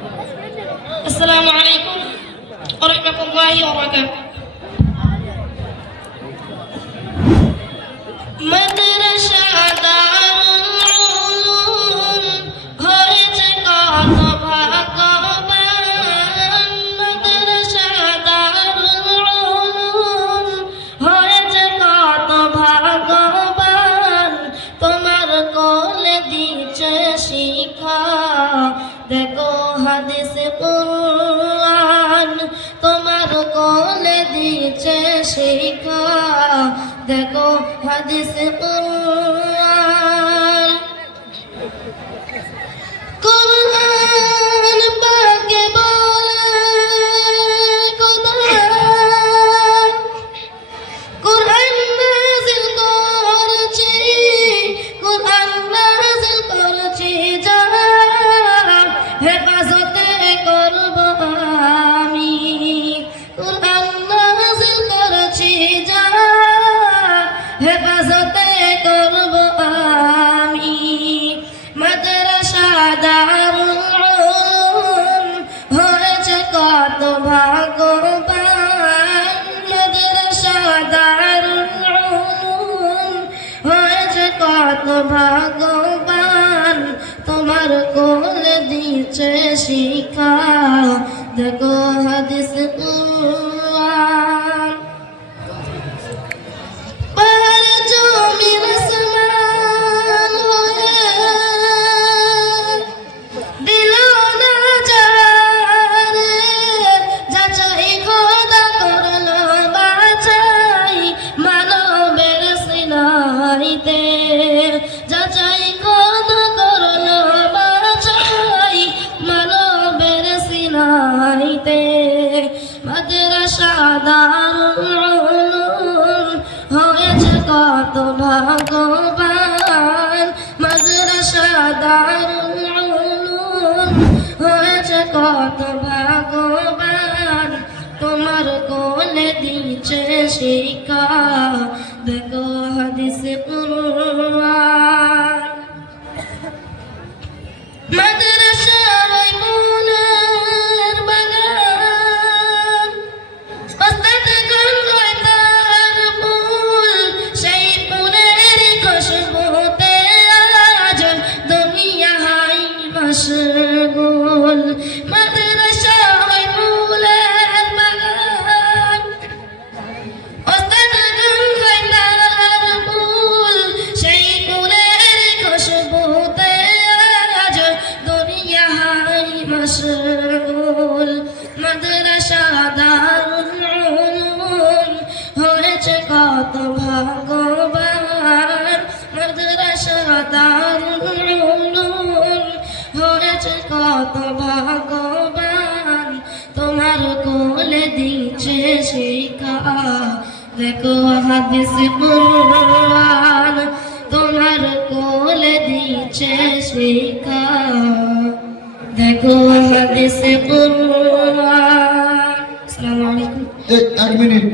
আসসালামু আলাইকুম ওয়া রাহমাতুল্লাহি ওয়া বারাকাতুহু। মাদ্রাসা দারুল উলুম হয়েছে কত ভাগ্যবান, মাদ্রাসা দারুল উলুম হয়েছে কত ভাগ্যবান, তোমার কোলে দিচ্ছে শিক্ষা দেখো হাদিস কুরআন, তোমার কোলে দিচ্ছে শিক্ষা দেখো হাদিস কুরআন। কুরআন পাকে বলে খোদা কুরআন নাযিল করেছি, কুরআন নাযিল করেছি যা হেফাজতে করব আমি, কুরআন নাযিল করেছি যা হেফাজতে করব আমি। মাদ্রাসা দারুল উলুম হয়েছে কত ভাগ্যবান, মাদ্রাসা দারুল উলুম হয়েছে কত ভাগ্যবান, তোমার কোলে দিচ্ছে শিক্ষা দেখো হাদিস কুরআন। পাহাড় জমিন আসমান হয়ে দিল না যারে, যাচাই খোদা করলো বাছাই মানবের সিনাইতে, যাচাই খোদা করলো বাছাই মানবের সিনাইতে। মাদ্রাসা দারুল উলুম হয়েছে কত ভাগ্যবান, মাদ্রাসা দারুল উলুম হয়েছে কত ভাগ্যবান, তোমার কোলে দিচ্ছে শিক্ষা দেখো হাদিস কুরআন। মাদ্রাসা ওই মনের বাগান, ওস্তাদ গঙ্গায় তার ফুল, সেই ফুলের খুশবুতে আজ দুনিয়া হাই মশগুল। মাদ্রাসা ওই ফুলের বাগান, ওস্তাদ গঙ্গায় তার ফুল, সেই ফুলের খুশবুতে আজ দুনিয়া হাই মশগুল। মাদ্রাসা দারুল উলুম হয়েছে কত ভাগ্যবান, মাদ্রাসা দারুল উলুম হয়েছে কত ভাগ্যবান, তোমার কোলে দিচ্ছে শিক্ষা দেখো হাদিস কুরআন, তোমার কোলে দিচ্ছে শিক্ষা দেখো হাদিস কুরআন। আসসালামু আলাইকুম। এক মিনিট।